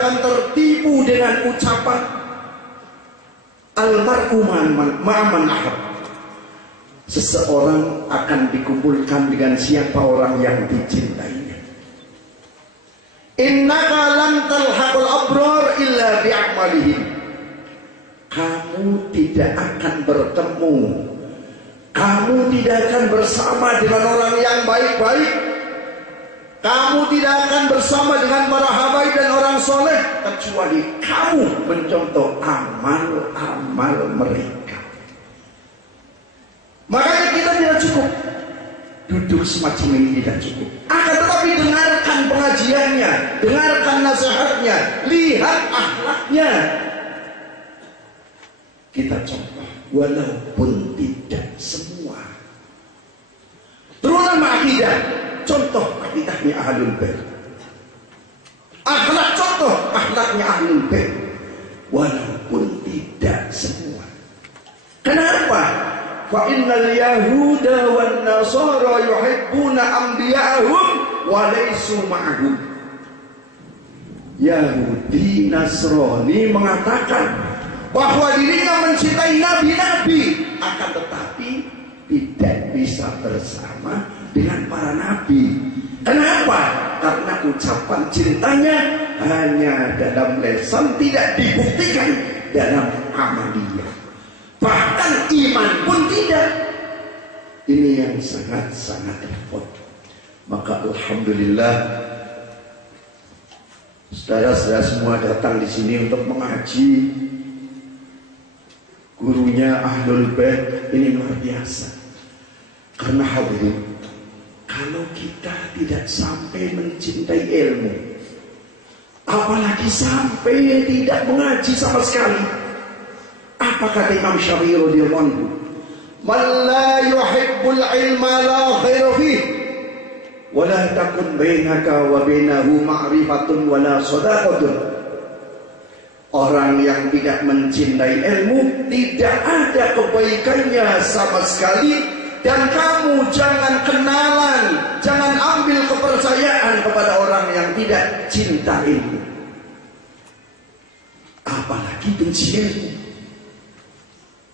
akan tertipu dengan ucapan almar'u ma'aman ahab. Seseorang akan dikumpulkan dengan siapa orang yang dicintainya. Innaka lan talhaqul abrar illa bi'amalihim. Kamu tidak akan bertemu, kamu tidak akan bersama dengan orang yang baik-baik, kamu tidak akan bersama dengan para habaib dan orang soleh kecuali kamu mencontoh amal-amal mereka. Makanya kita tidak cukup duduk semacam ini, tidak cukup. Akan tetapi dengarkan pengajiannya, dengarkan nasihatnya, lihat akhlaknya. Kita contoh, walaupun tidak semua. Terutama akidah, contoh akidahnya Ahlul Bait. Akhlak contoh akhlaknya Ahlul Bait, walaupun tidak semua. Kenapa? Fa innal yahuda wan nasara yuhibbuna anbiya'ahum wa laysu ma'hum. Yahudi Nasrani mengatakan bahwa dirinya mencintai nabi-nabi, akan tetapi tidak bisa bersama dengan para nabi. Kenapa? Karena ucapan cintanya hanya dalam lisan, tidak dibuktikan dalam amaliyah. Bahkan iman pun tidak. Ini yang sangat-sangat repot. Maka alhamdulillah, saudara-saudara semua datang di sini untuk mengaji. Gurunya Ahlul Bait ini luar biasa. Karena hadirin, kalau kita tidak sampai mencintai ilmu, apalagi sampai tidak mengaji sama sekali, apa kata Imam Syafi'i radhiyallahu anhu? Man la yuhibbul ilma la khaira fihi wa la takun bainaka wa bainahu ma'rifatun wa la shadaqatun. Orang yang tidak mencintai ilmu, tidak ada kebaikannya sama sekali. Dan kamu jangan kenalan, jangan ambil kepercayaan kepada orang yang tidak cinta ilmu, apalagi benci ilmu.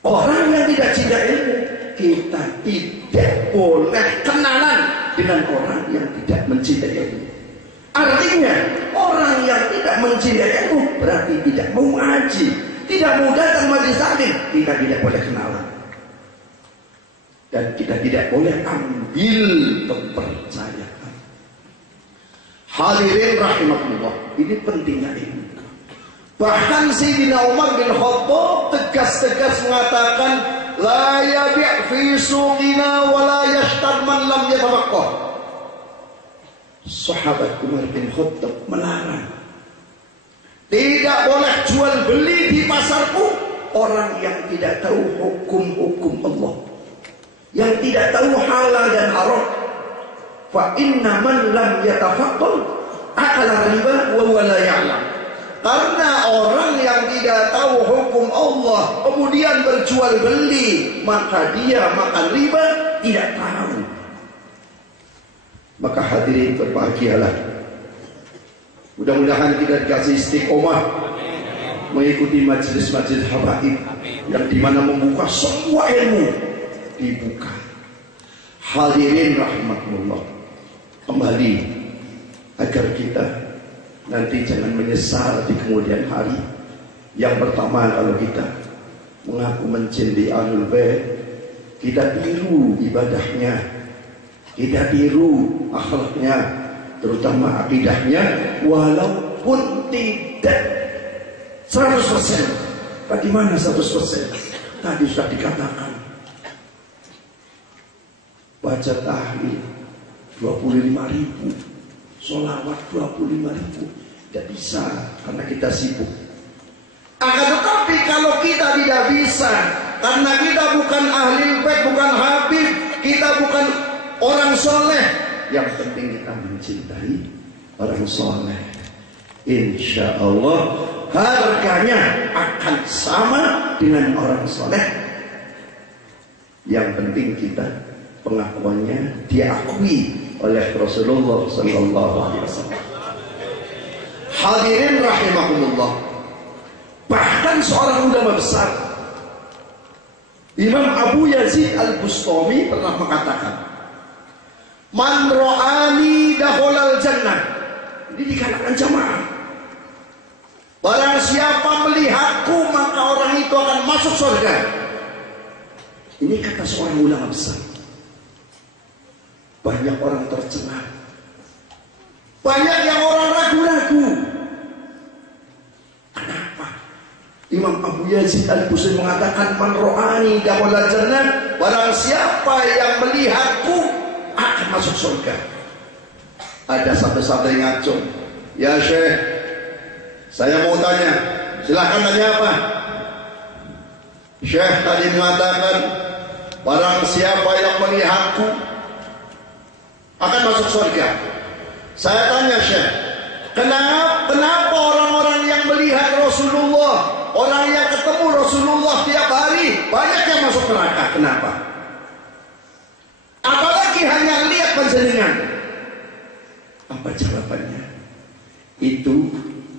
Orang yang tidak cinta ilmu, kita tidak boleh kenalan dengan orang yang tidak mencintai ilmu. Artinya orang yang tidak mencintai ilmu berarti tidak mau ngaji, tidak mau datang majelis taklim, kita tidak boleh kenalan. Dan kita tidak boleh ambil kepercayaan. Hadirin rahimahullah, ini pentingnya ilmu. Bahkan Sayyidina Umar bin Khattab tegas-tegas mengatakan, la yabi' fi suqina wa la yashtar man lam yatafaqqah. Sahabat Umar bin Khattab melarang, tidak boleh jual beli di pasarku orang yang tidak tahu hukum-hukum Allah, yang tidak tahu halal dan haram. Fa inna man lam yatafaqqah akala riba wa huwa la ya'lam. Karena orang yang tidak tahu hukum Allah kemudian berjual beli, maka dia makan riba tidak tahu. Maka hadirin berbahagialah. Mudah-mudahan kita dikasih istiqomah mengikuti majelis-majelis habaib yang dimana membuka semua ilmu dibuka. Hadirin rahmatullah, kembali agar kita nanti jangan menyesal di kemudian hari. Yang pertama, kalau kita mengaku mencintai Ahlul Bait, kita tiru ibadahnya, kita tiru akhlaknya, terutama akidahnya, walaupun tidak 100%. Bagaimana 100%? Tadi sudah dikatakan, baca tahlil 25.000, sholawat 25.000, tidak bisa karena kita sibuk. Akan tetapi kalau kita tidak bisa, karena kita bukan ahli bait, bukan habib, kita bukan orang soleh, yang penting kita mencintai orang soleh, insya Allah harganya akan sama dengan orang soleh. Yang penting kita pengakuannya diakui oleh Rasulullah Sallallahu Alaihi Wasallam. Hadirin rahimakumullah. Bahkan seorang ulama besar, Imam Abu Yazid Al-Bustami pernah mengatakan, man ra'ani dakhalal jannah. Ini dikatakan jamaah. Barang siapa melihatku maka orang itu akan masuk surga. Ini kata seorang ulama besar. Banyak orang tercengang. Banyak yang orang ragu-ragu. Kenapa? Imam Abu Yazid Al-Bustami mengatakan man ra'ani dakhalal jannah. Barang siapa yang melihatku akan masuk surga. Ada sabda-sabda yang ngacung. Ya Syekh, saya mau tanya. Silahkan tanya apa? Syekh tadi mengatakan barang siapa yang melihatku akan masuk surga. Saya tanya Syekh, kenapa orang-orang yang melihat Rasulullah, orang yang ketemu Rasulullah tiap hari, banyak yang masuk neraka? Kenapa? Apalagi hanya lihat panjenengan. Apa jawabannya? Itu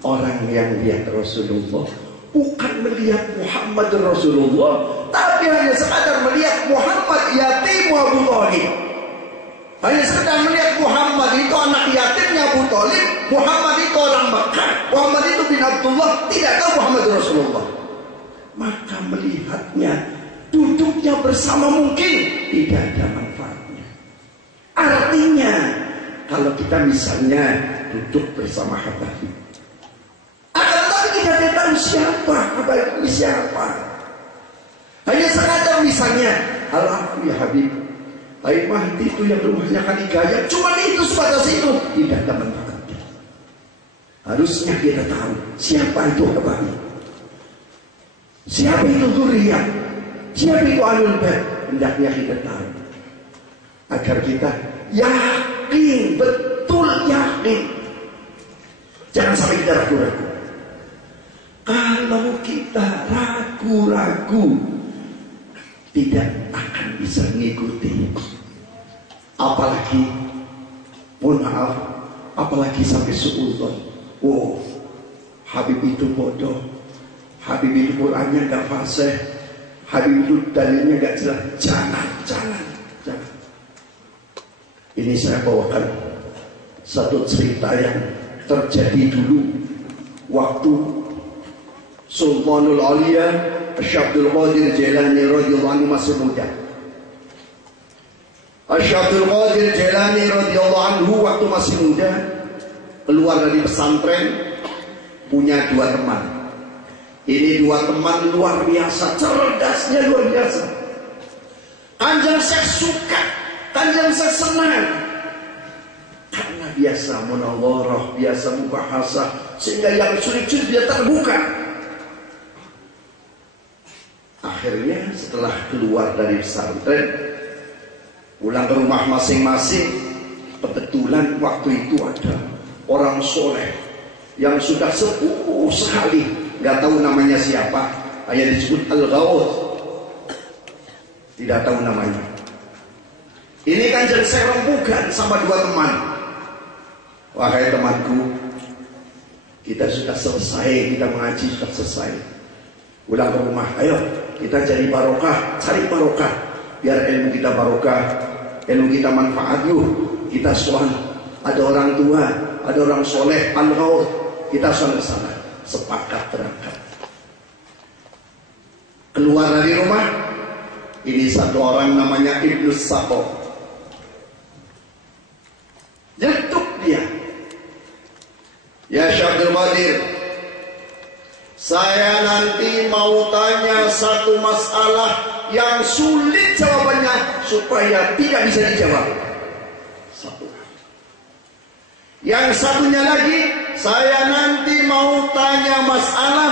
orang yang lihat Rasulullah bukan melihat Muhammad Rasulullah, tapi hanya sekadar melihat Muhammad yatim Abu Thalib. Hanya sekadar melihat Muhammad itu anak yatimnya Abu Thalib. Muhammad itu orang Mekah, Muhammad itu bin Abdullah, tidak tahu Muhammad Rasulullah. Maka melihatnya, duduknya bersama mungkin tidak ada manfaatnya. Artinya kalau kita misalnya duduk bersama Habib, akan tapi kita tidak tahu siapa Habib ini siapa. Hanya sekadar misalnya, Alhamdulillah ya Habib, Habib Mahdi itu yang rumahnya Kali Gaya, cuma itu sebatas itu, tidak ada manfaatnya. Harusnya kita tahu siapa itu Habib, siapa itu Zuriyah, siapa itu Ahlul Bait. Hendaknya kita tahu agar kita yakin, betul yakin. Jangan sampai kita ragu-ragu. Kalau kita ragu-ragu, tidak akan bisa mengikuti. Apalagi, mohon maaf, apalagi sampai suudzon. Oh, Habib itu bodoh, Habib itu Qurannya gak fasih, Habib itu dalilnya gak jelas. Jangan. Ini saya bawakan satu cerita yang terjadi dulu waktu Sultanul Auliya Syekh Abdul Qadir Jailani radhiyallahu anhu masih muda. Syekh Abdul Qadir Jailani radhiyallahu anhu waktu masih muda keluar dari pesantren, punya dua teman. Ini dua teman luar biasa, cerdasnya luar biasa. Kanjeng Syekh suka, Kanjeng Syekh senang, karena biasa munawwarah, biasa mubahasah, sehingga yang sulit-sulit dia terbuka. Akhirnya setelah keluar dari pesantren, pulang ke rumah masing-masing, kebetulan waktu itu ada orang soleh yang sudah sepuh sekali, nggak tahu namanya siapa, hanya disebut Al-Ghawth, tidak tahu namanya. Ini kan jadi saya rembukan sama dua teman. Wahai temanku, kita sudah selesai, kita mengaji sudah selesai. Pulang ke rumah, ayo kita cari barokah, biar ilmu kita barokah, ilmu kita manfaat. Yuk kita soal, ada orang tua, ada orang soleh, Al-Ghawth, kita soal ke sana. Sepakat berangkat. Keluar dari rumah, ini satu orang namanya Ibnu Saqo. Nyetuk dia. Ya Syekh Abdul Qadir, saya nanti mau tanya satu masalah yang sulit jawabannya supaya tidak bisa dijawab. Satu. Yang satunya lagi, saya nanti mau tanya masalah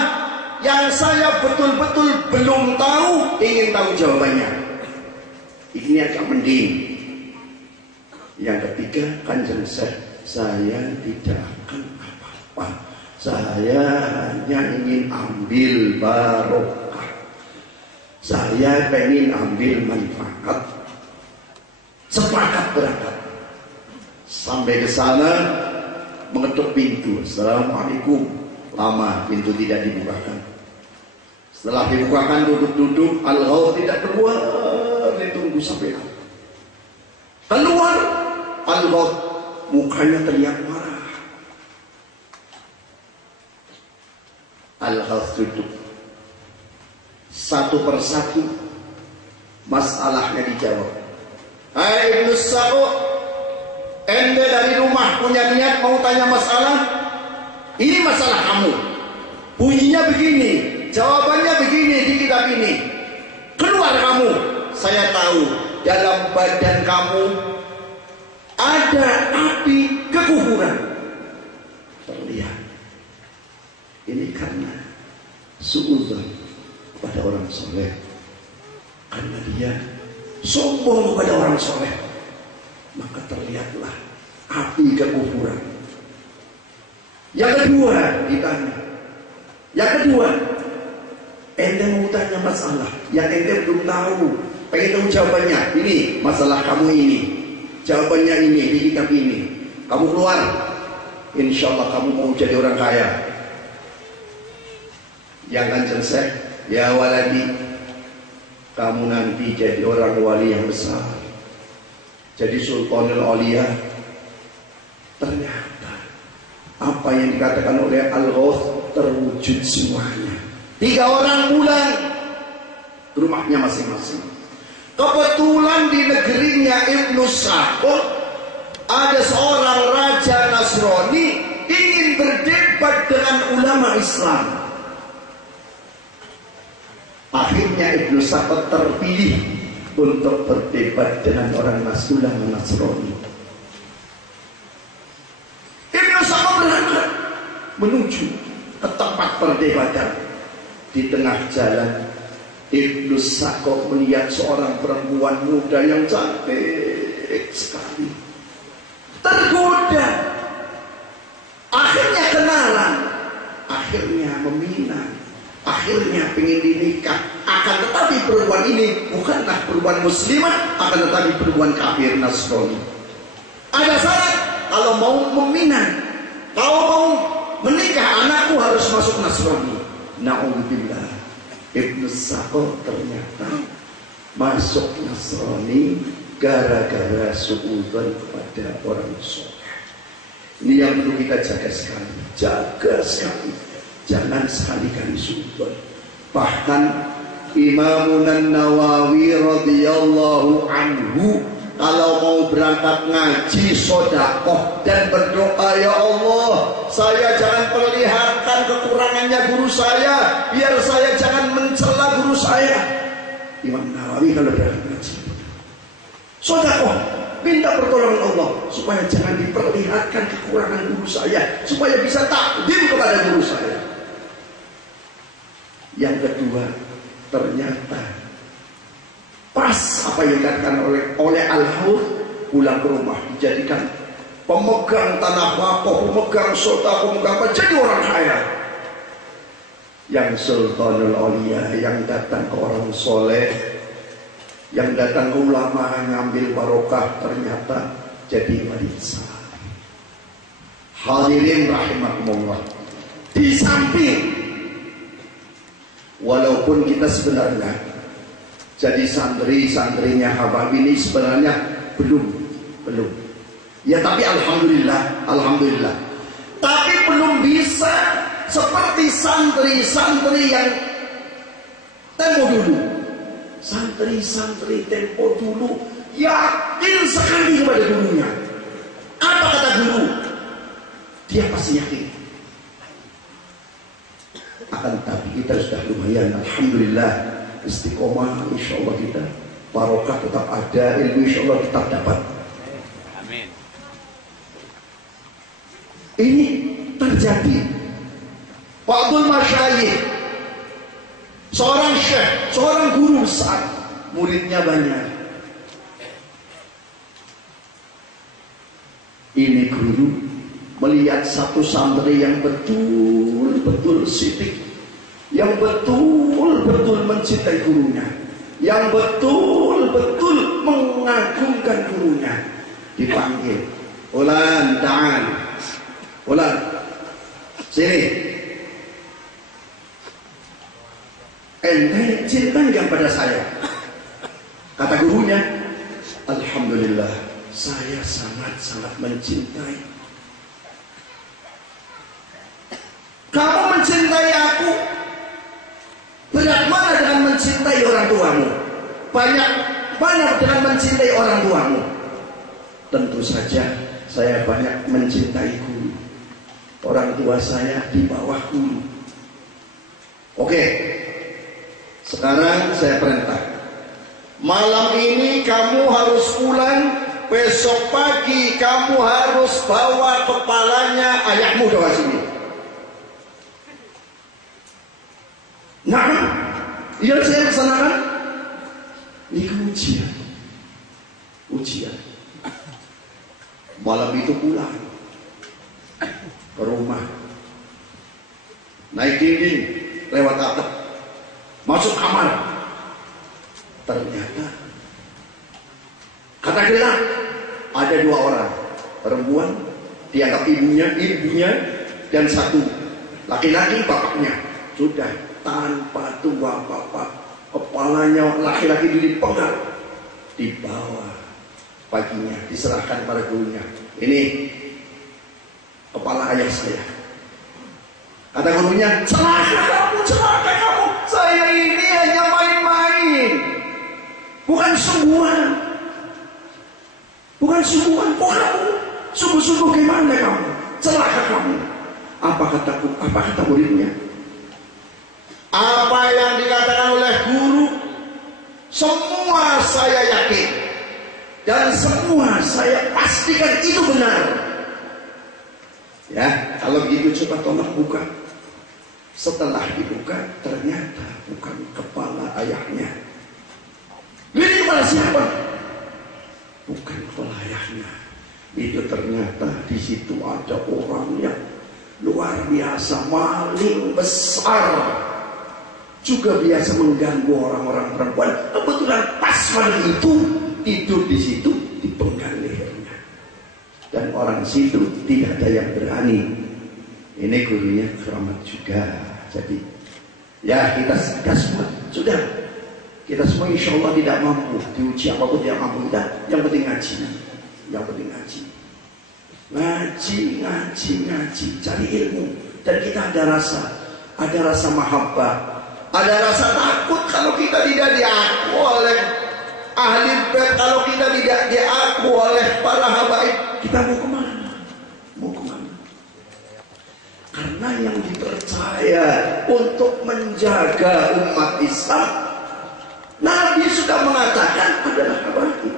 yang saya betul-betul belum tahu, ingin tahu jawabannya. Ini agak mending. Yang ketiga, Kanjeng Syekh, saya tidak akan apa-apa, saya hanya ingin ambil barokah, saya pengen ambil manfaat. Sepakat berangkat. Sampai ke sana, mengetuk pintu. Assalamualaikum. Lama pintu tidak dibukakan. Setelah dibukakan duduk-duduk, Al-Ghawth tidak keluar, ditunggu sampai keluar. Al-Ghawth mukanya terlihat marah. Al-Ghawth duduk. Satu persatu masalahnya dijawab. Hai Ibnu Sa'ud, ente dari rumah punya niat mau tanya masalah? Ini masalah kamu. Bunyinya begini, jawabannya begini di kitab ini. Keluar kamu. Saya tahu dalam badan kamu ada api kekufuran. Terlihat. Ini karena suudzon kepada orang soleh. Karena dia sombong kepada orang soleh, maka terlihatlah api kekufuran. Yang kedua ditanya. Yang kedua, ente mau tanya masalah yang ente belum tahu, pengen tahu jawabannya. Ini masalah kamu ini, jawabannya ini di kitab ini. Kamu keluar, insya Allah kamu mau jadi orang kaya. Yang Kanjeng Syekh, ya waladi, kamu nanti jadi orang wali yang besar, jadi Sultanul Aulia. Ternyata apa yang dikatakan oleh Al-Ghawth terwujud semuanya. 3 orang pulang ke rumahnya masing-masing. Kebetulan di negerinya Ibnu Sa'ud ada seorang raja Nasrani ingin berdebat dengan ulama Islam. Akhirnya Ibnu Sa'ud terpilih untuk berdebat dengan orang ulama Nasrani. Ibnu Sa'ud berangkat menuju ke tempat perdebatan. Di tengah jalan Ibnu Sa'ud melihat seorang perempuan muda yang cantik sekali. Tergoda. Akhirnya kenalan. Akhirnya meminang. Akhirnya ingin dinikah. Akan tetapi perempuan ini bukanlah perempuan muslimah, akan tetapi perempuan kafir Nasrani. Ada syarat, kalau mau meminang, kalau mau menikah anakku harus masuk Nasrani. Na'udzubillah. Ibnu Sa'ud ternyata masuk Nasrani gara-gara suudzon kepada orang soleh. Ini yang perlu kita jaga sekali. Jaga sekali. Jangan sekali-kali suudzon. Bahkan Imamun Nawawi radhiyallahu anhu kalau mau berangkat ngaji sedekah dan berdoa, ya Allah, saya jangan perlihatkan kekurangannya guru saya, biar saya jangan mencela guru saya. Imam Nawawi kalau berangkat ngaji sedekah, minta pertolongan Allah supaya jangan diperlihatkan kekurangan guru saya, supaya bisa takdim kepada guru saya. Yang kedua, ternyata pas apa yang dikatakan oleh Al-Ghawth, pulang ke rumah dijadikan pemegang tanah wakaf, pemegang sota, pemegang apa, jadi orang kaya. Yang Sultanul Aulia, yang datang ke orang soleh, yang datang ke ulama ngambil barokah, ternyata jadi wali besar. Hadirin rahimakumullah. Di samping walaupun kita sebenarnya jadi santri-santrinya Habib ini sebenarnya belum. Ya tapi alhamdulillah. Tapi belum bisa seperti santri-santri yang tempo dulu. Santri-santri tempo dulu yakin sekali kepada gurunya. Apa kata guru? Dia pasti yakin. Akan tapi kita sudah lumayan, alhamdulillah, istiqomah, insya Allah kita barokah tetap ada, ilmu insya Allah tetap dapat. Amin. Ini terjadi. Wa'dul masyayikh, seorang syekh, seorang guru besar, muridnya banyak. Ini guru melihat satu santri yang betul-betul sidik, yang betul-betul mencintai gurunya, yang betul-betul mengagungkan gurunya. Dipanggil, Ulan, ta'al, Ulang. Sini. Ente cinta nggak pada saya? Kata gurunya, alhamdulillah, saya sangat-sangat mencintai. Kamu mencintai aku? Berat mana dengan mencintai orang tuamu? Banyak mana dengan mencintai orang tuamu? Tentu saja saya banyak mencintai guru. Orang tua saya di bawah guru. Oke, sekarang saya perintah. Malam ini kamu harus pulang. Besok pagi kamu harus bawa kepalanya ayahmu ke sini. Nah, yang saya laksanakan ini ujian. Ujian. Malam itu pulang ke rumah, naik dinding, lewat atap, masuk kamar. Ternyata kata gelap ada 2 orang perempuan, dianggap ibunya dan satu laki-laki bapaknya. Sudah tanpa tua bapak, kepalanya laki-laki dipenggal, dibawa paginya diserahkan pada gurunya. Ini kepala ayah saya. Kata gurunya, celaka kamu, saya ini hanya main-main, bukan sungguhan. Bukan sungguhan. Kamu sungguh-sungguh gimana kamu? Celaka kamu. Apa kata muridnya? Apa yang dikatakan oleh guru semua saya yakin dan semua saya pastikan itu benar. Ya, kalau begitu coba tolong buka. Setelah dibuka ternyata bukan kepala ayahnya. Ini kepala siapa? Bukan kepala ayahnya. Itu ternyata di situ ada orang yang luar biasa, maling besar, juga biasa mengganggu orang-orang perempuan. Kebetulan pas malam itu tidur di situ, dipenggal lehernya. Dan orang situ tidak ada yang berani. Ini gurunya keramat juga. Jadi ya kita semua sudah, kita semua insya Allah tidak mampu diuji apapun, tidak mampu kita. Yang penting ngaji, yang penting ngaji, ngaji, cari ilmu. Dan kita ada rasa mahabbah, ada rasa takut kalau kita tidak diaku oleh ahli bait, kalau kita tidak diaku oleh para habaib, kita mau kemana? Karena yang dipercaya untuk menjaga umat Islam, Nabi sudah mengatakan adalah habaib.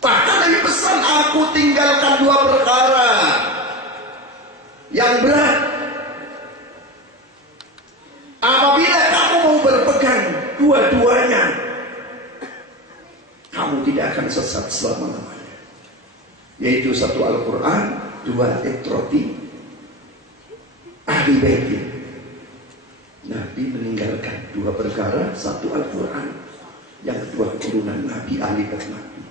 Bahkan Nabi pesan, aku tinggalkan 2 perkara yang berat. Apabila kamu mau berpegang dua-duanya, kamu tidak akan sesat selama-lamanya. Yaitu 1 Al-Quran, 2 itrati ahli baiti. Nabi meninggalkan 2 perkara, 1 Al-Quran, yang kedua keturunan Nabi, ahli bait Nabi.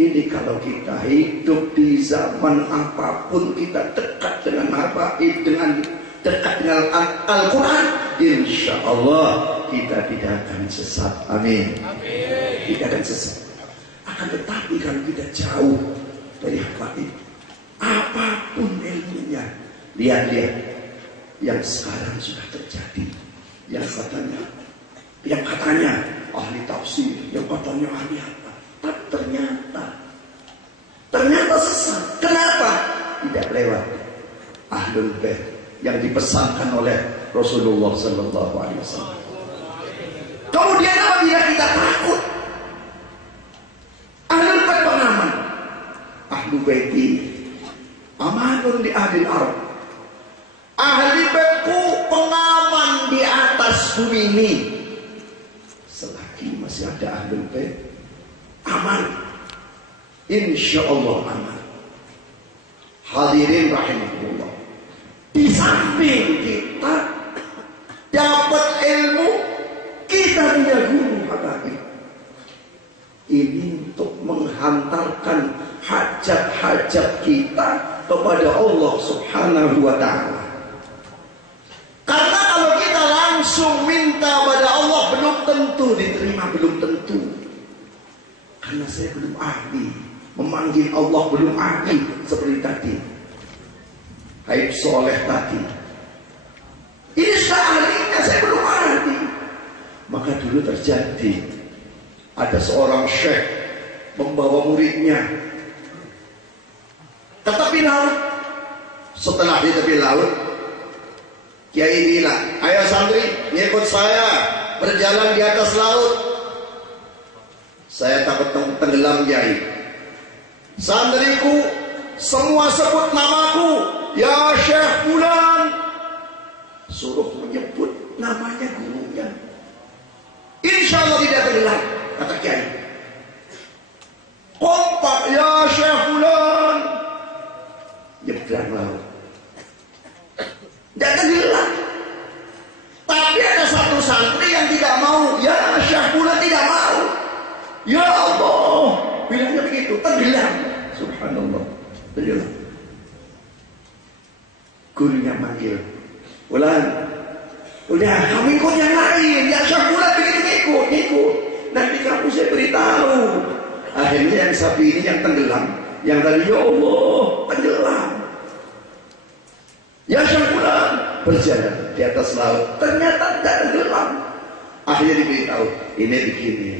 Ini kalau kita hidup di zaman apapun, kita dekat dengan habaib, dengan dekat dengan Al-Quran, insya Allah kita tidak akan sesat. Amin. Tidak akan sesat. Akan tetapi kalau kita jauh dari habaib, apapun ilmunya, lihat yang sekarang sudah terjadi, yang katanya ahli tafsir, yang katanya ahli apa, tapi ternyata sesat. Kenapa? Tidak lewat ahlul bait yang dipesankan oleh Rasulullah Sallallahu Alaihi Wasallam. Kemudian apabila kita takut, ahlul bait pengaman, ahlul bait amanun di ahli Arab. Ahli baitku pengaman di atas bumi ini. Selagi masih ada ahli bait, aman. Insya Allah aman. Hadirin rahimahullah. Di samping kita dapat ilmu, kita punya guru habaib. Ini untuk menghantarkan hajat-hajat kita kepada Allah Subhanahu Subhanahu wa ta'ala. Karena kalau kita langsung minta pada Allah belum tentu diterima, belum tentu. Karena saya belum ahli memanggil Allah, belum ahli seperti tadi Haib Soleh tadi. Ini sudah ahlinya, saya belum ahli. Maka dulu terjadi ada seorang syekh membawa muridnya ke tepi laut. Setelah di tepi laut, kiai bilang, ayo santri ngikut saya berjalan di atas laut. Saya takut tenggelam kiai. Santriku semua sebut namaku, ya Syekh Fulan. Suruh menyebut namanya gurunya. Insya Allah tidak tenggelam, kata kiai. Kompak, ya Syekh Fulan. Nyebrang laut, tidak tenggelam. Tapi ada satu santri yang tidak mau, ya Syekh Fulan tidak mau. Ya Allah, bilangnya begitu, tenggelam. Subhanallah, tenggelam. Gurunya manggil, Fulan, udah kamu ikut yang lain. Ya Syekh Fulan begitu ikut. Nanti kamu saya beritahu. Akhirnya yang sapi ini yang tenggelam, yang tadi ya Allah tenggelam. Ya Syekh Fulan berjalan di atas laut, ternyata tidak tenggelam. Akhirnya diberitahu, ini begini.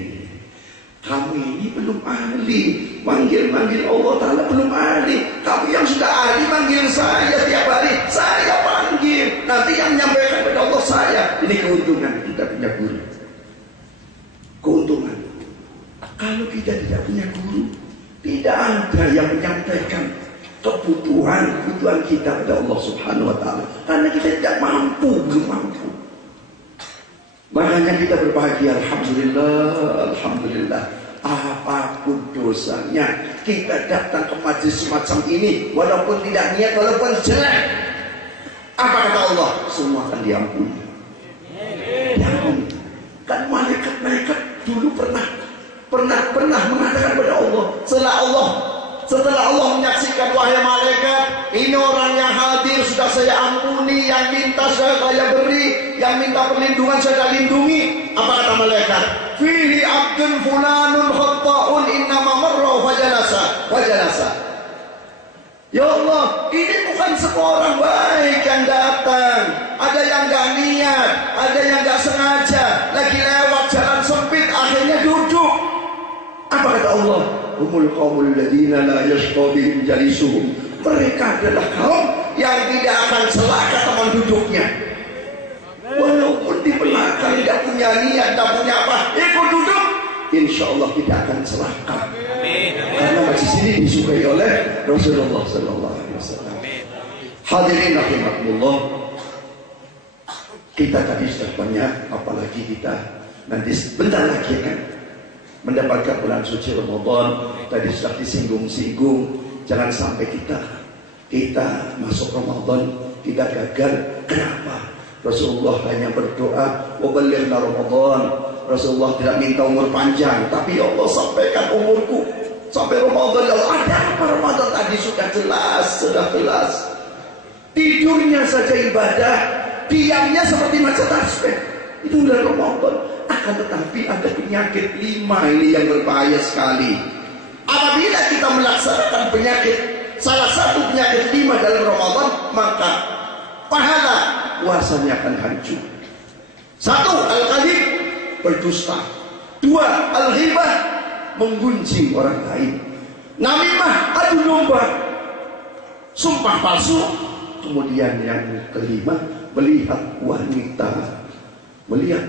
Kamu ini belum ahli, manggil Allah Ta'ala belum ahli. Kamu yang sudah ahli manggil saya tiap hari, saya panggil. Nanti yang menyampaikan kepada Allah saya. Ini keuntungan kita punya guru. Keuntungan. Kalau kita tidak punya guru, tidak ada yang menyampaikan kebutuhan kita kepada Allah Subhanahu wa Ta'ala. Karena kita tidak mampu, belum mampu. Makanya kita berbahagia, alhamdulillah. Apapun dosanya, kita datang ke majelis semacam ini, walaupun tidak niat, walaupun jelek. Apa kata Allah? Semua akan diampuni. Diampuni. Kan malaikat dulu pernah mengatakan kepada Allah, setelah Allah menyaksikan, wahai malaikat, ini orang yang hadir sudah saya ampuni, yang minta sudah saya beri, yang minta perlindungan saya lindungi. Apa kata malaikat? Fihi abdun fulanun khatta'un innama marra fajalasa. Ya Allah, ini bukan semua orang baik yang datang. Ada yang gak niat, ada yang gak sengaja, lagi lewat jalan sempit akhirnya duduk. Apa kata Allah? Humul qaumul ladzina la yashqa bihim jalisuhum. Mereka adalah kaum yang tidak akan celaka teman duduknya. Walaupun di belakang tidak punya niat, tidak punya apa, ikut duduk, insya Allah tidak akan celaka. Karena majlis ini disukai oleh Rasulullah Sallallahu Alaihi Wasallam. Hadirin rahimakumullah, kita tadi sudah banyak, apalagi kita nanti sebentar lagi kan mendapatkan bulan suci Ramadan. Tadi sudah disinggung-singgung, jangan sampai kita masuk Ramadan kita gagal. Kenapa? Rasulullah hanya berdoa, wa ballighna Ramadan. Rasulullah tidak minta umur panjang, tapi ya Allah sampaikan umurku sampai Ramadan. Ya Allah, ada apa Ramadan tadi sudah jelas. Tidurnya saja ibadah, diamnya seperti macam tasbih. Itu bulan Ramadan. Akan tetapi ada penyakit 5 ini yang berbahaya sekali. Apabila kita melaksanakan penyakit, salah satu penyakit 5 dalam Ramadan, maka pahala puasanya akan hancur. 1. Al-kadhib, berdusta. 2. Al-ghibah, menggunjing orang lain. Namimah, adu domba, sumpah palsu. Kemudian yang kelima, melihat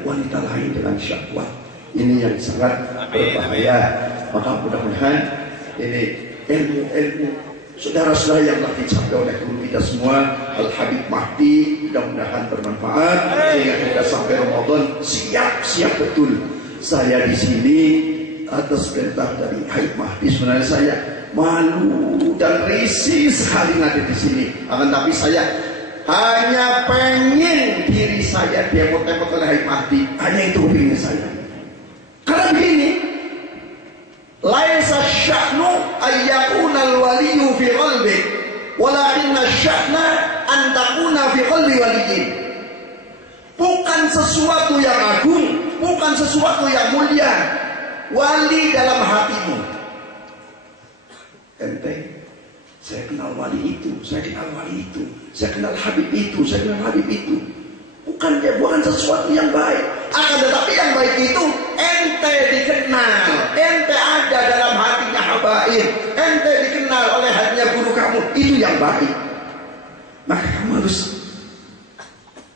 wanita lain dengan syahwat. Ini yang sangat berbahaya. Maka mudah-mudahan ini ilmu saudara-saudara yang telah dicapai oleh guru kita semua, Al-Habib Mahdi, mudah-mudahan bermanfaat sehingga kita sampai Ramadan siap betul. Saya di sini atas perintah dari Habib Mahdi, sebenarnya saya malu dan risih sekali ada di sini. Akan tapi saya hanya pengen diri saya diemot-emot oleh Habib Mahdi, hanya itu kepingin saya. Karena begini, laisa sya'nu ayyakuna al-waliyyu fi qalbi, walakinna sya'na antakuna fi qalbi waliyin. Bukan sesuatu yang agung, bukan sesuatu yang mulia. Wali dalam hatimu. Ente, saya kenal wali itu, saya kenal wali itu, saya kenal Habib itu, saya kenal Habib itu. Bukan sesuatu yang baik. Akan tetapi yang baik itu ente dikenal, ente ada dalam hatinya habaib, ente dikenal oleh hatinya guru kamu. Itu yang baik. Maka kamu harus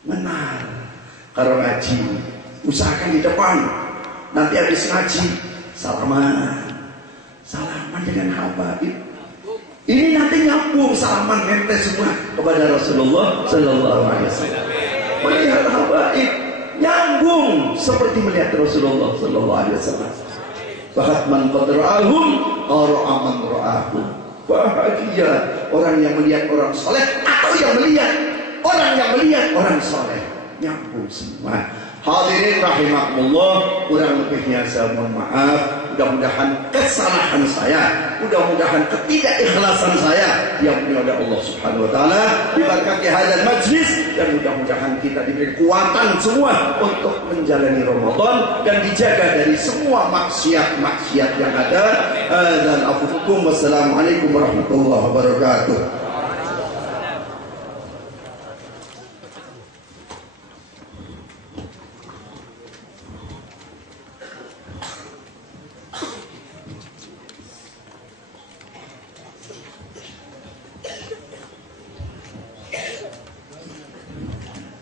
mengenal. Kalau ngaji, usahakan di depan. Nanti habis ngaji, salaman dengan habaib. Ini nanti nyambung salaman ente semua kepada Rasulullah Sallallahu Alaihi Wasallam. Melihat habaib nyambung seperti melihat Rasulullah Sallallahu Alaihi Wasallam. Bahkan man qadra'ahum qara'a man ra'ahum. Bahagia orang yang melihat orang soleh atau yang melihat orang soleh. Nyambung semua. Hadirin rahimakumullah, kurang lebihnya saya mohon maaf. Mudah-mudahan kesalahan saya, mudah-mudahan ketidakikhlasan saya diampuni oleh Allah Subhanahu wa taala, diberkati hadzal majlis, dan mudah-mudahan kita diberi kekuatan semua untuk menjalani Ramadan dan dijaga dari semua maksiat-maksiat yang ada. Dan afufukum, wassalamualaikum warahmatullahi wabarakatuh.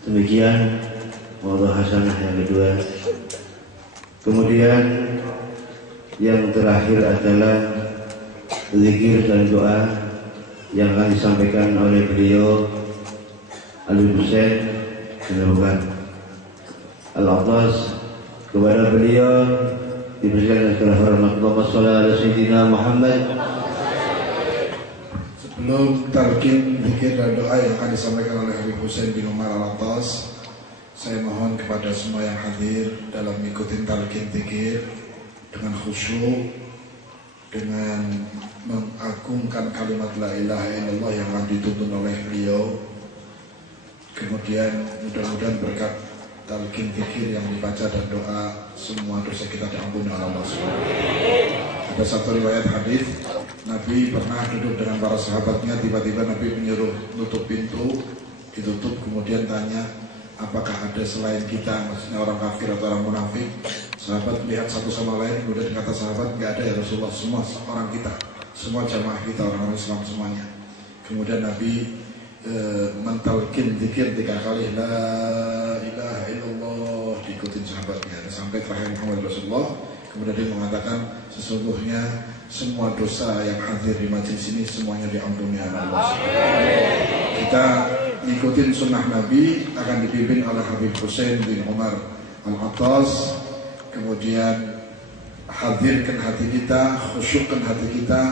Demikian mawdu'h hasanah yang kedua. Kemudian yang terakhir adalah zikir dan doa yang akan disampaikan oleh beliau Al-Habib Husain Al-Bukan Al-Attas. Kepada beliau diberikan segala hormat. Allahumma shalli ala sayyidina Muhammad. Sebelum talqin zikir dan doa yang akan disampaikan oleh Habib Husain bin Umar Al-Attas, saya mohon kepada semua yang hadir dalam mengikuti talqin zikir dengan khusyuk, dengan mengagungkan kalimat la ilaha illallah yang akan dituntun oleh beliau. Kemudian mudah-mudahan berkat talqin zikir yang dibaca dan doa, semua dosa kita diampuni oleh Allah Subhanahu. Ada satu riwayat hadis, Nabi pernah duduk dengan para sahabatnya, tiba-tiba Nabi menyuruh tutup pintu, ditutup, kemudian tanya, apakah ada selain kita, maksudnya orang kafir atau orang munafik? Sahabat melihat satu sama lain, kemudian kata sahabat, nggak ada ya Rasulullah, semua orang kita, semua jamaah kita, orang-orang Islam semuanya. Kemudian Nabi mentalkin zikir 3 kali, la ilaha illallah, diikutin sahabatnya sampai terakhir Muhammad Rasulullah. Kemudian dia mengatakan, sesungguhnya semua dosa yang hadir di majelis ini semuanya diampuni oleh Allah. Kita ikutin sunnah Nabi, akan dipimpin oleh Habib Husain bin Umar Al-Attas. Kemudian hadirkan hati kita, khusyukkan hati kita,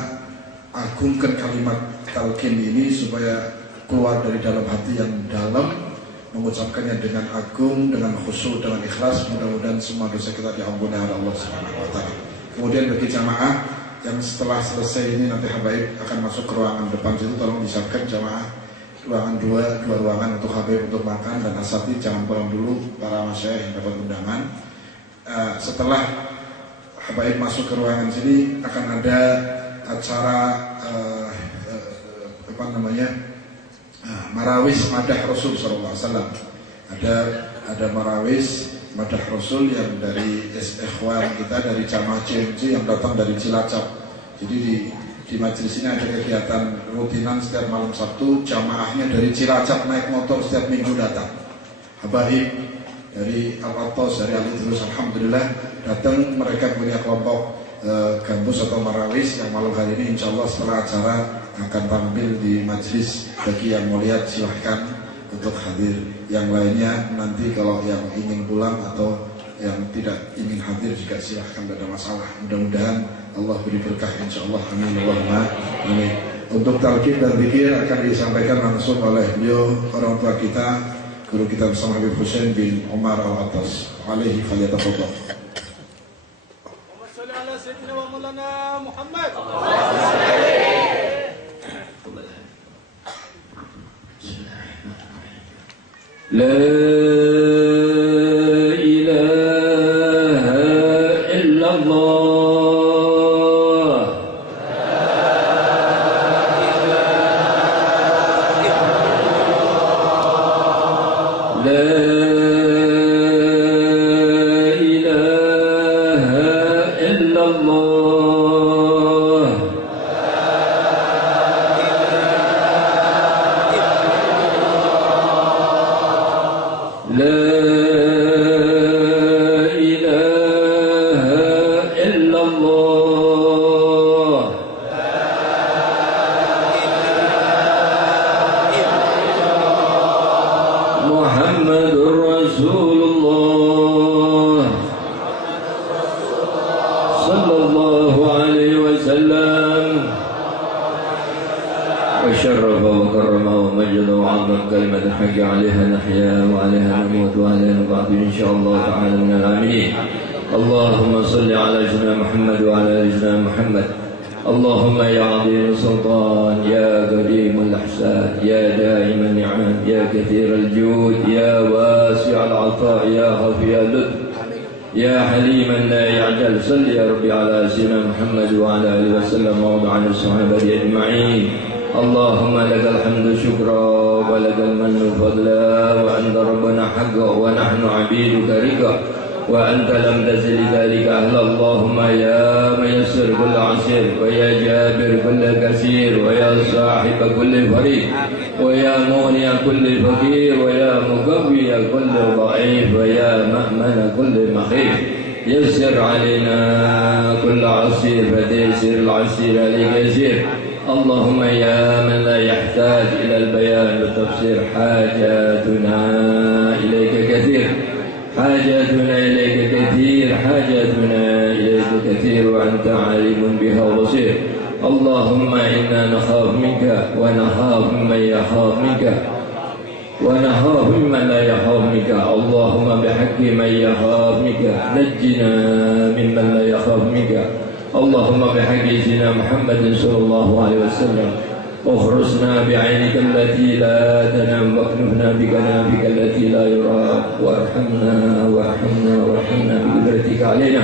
agungkan kalimat talqin ini supaya keluar dari dalam hati yang dalam, mengucapkannya dengan agung, dengan khusyuk, dengan ikhlas. Mudah-mudahan semua dosa kita diampuni oleh Allah Subhanahu wa taala. Kemudian bagi jamaah yang setelah selesai ini nanti habaib akan masuk ke ruangan depan situ, tolong disiapkan jamaah ruangan dua ruangan untuk habaib untuk makan, dan asatidz jangan pulang dulu, para masyayikh yang dapat undangan. Setelah habaib masuk ke ruangan sini akan ada acara marawis madah Rasul Sallallahu Alaihi Wasallam. Ada marawis madah Rasul yang dari ikhwan kita dari jamaah CMC yang datang dari Cilacap. Jadi di majelis ini ada kegiatan rutinan setiap malam Sabtu, jamaahnya dari Cilacap naik motor setiap minggu datang. Habaib dari Al-Attas, dari Al-Idrus, alhamdulillah datang. Mereka punya kelompok gambus atau marawis yang malam hari ini insya Allah setelah acara akan tampil di majelis. Bagi yang mau lihat silahkan untuk hadir. Yang lainnya nanti kalau yang ingin pulang atau yang tidak ingin hadir juga silahkan, tidak ada masalah. Mudah-mudahan Allah beri berkah insya Allah. Amin Allahumma amin. Untuk talqin dan zikir akan disampaikan langsung oleh beliau, orang tua kita, guru kita bersama Habib Husain bin Umar Al-Attas. Alaihi falyatafadhal. Muhammad. لا إله إلا الله لا إله إلا الله لا إله إلا الله محمد رسول الله صلى الله عليه وسلم وشرف وكرم ومجد وعظم كلمة الحق عليها نحيا وعليها نموت وعليها نبعث إن شاء الله تعالى من العاملين. اللهم صل على سيدنا محمد وعلى آل سيدنا محمد. اللهم يا عظيم السلطان يا قديم الإحسان يا دائم النعم يا كثير الجود يا واسع العطاء يا خفي اللطف يا حليما لا يعجل. صل يا ربي على سيدنا محمد وعلى آله وسلم وعلى الصحابة أجمعين. اللهم لك الحمد شكرا ولك المن فضلا وأنت ربنا حقا ونحن عبيدك رقا وأنت لم تزل ذلك أهل. اللهم يا ميسر كل عسير ويا جابر كل كثير ويا صاحب كل فريق ويا مغني كل فقير ويا مقوي كل ضعيف ويا مأمن كل مخيف. يسر علينا كل عسير فتيسر العسير عليك يسير. اللهم يا من لا يحتاج إلى البيان والتفسير حاجاتنا إليك كثير حاجاتنا إليك كثير حاجاتنا إليك كثير وأنت عالم بها وبصير. اللهم إنا نخاف منك ونخاف ممن يخاف منك ونخاف ممن لا يخاف منك. اللهم بحق من يخاف منك نجنا ممن لا يخاف منك. اللهم بحق سيدنا محمد صلى الله عليه وسلم اخرسنا بعينك التي لا تنام واكنفنا بكنافك التي لا يرام وارحمنا وارحمنا بقدرتك علينا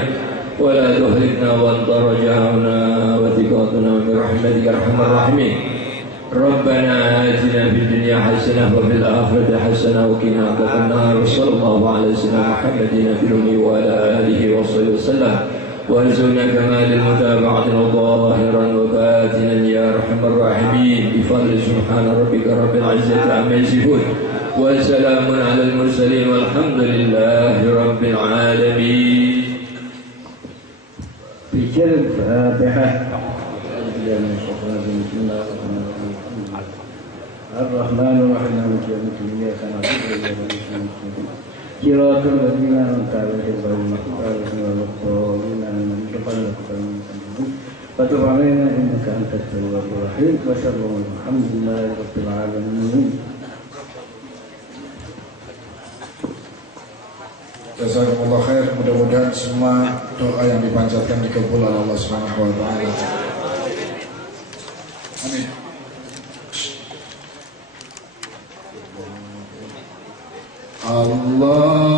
ولا تهلكنا وانت رجاؤنا وثقتنا برحمتك ارحم الراحمين. ربنا آتنا في الدنيا حسنة وفي الآخرة حسنة وقنا عذاب النار. وصلى الله على سيدنا محمد النبي وعلى آله وصحبه وسلم وارزقنا كمال المتابعة ظاهرا وباطنا يا أرحم الراحمين بفضل سبحان ربك رب العزة عما يصفون وسلام على المرسلين والحمد لله رب العالمين. بجل الفاتحة. الرحمن الرحيم مالك يوم الدين إياك نعبد وإياك نستعين صراط الذين أنعمت عليهم غير المغضوب عليهم ولا الضالين آمين. وتب علينا إنك أنت التواب الرحيم. وشكرا الحمد لله رب العالمين. Jazakumullah khair. Mudah-mudahan semua doa yang dipanjatkan dikabul oleh Allah Subhanahu wa taala. Amin. Allah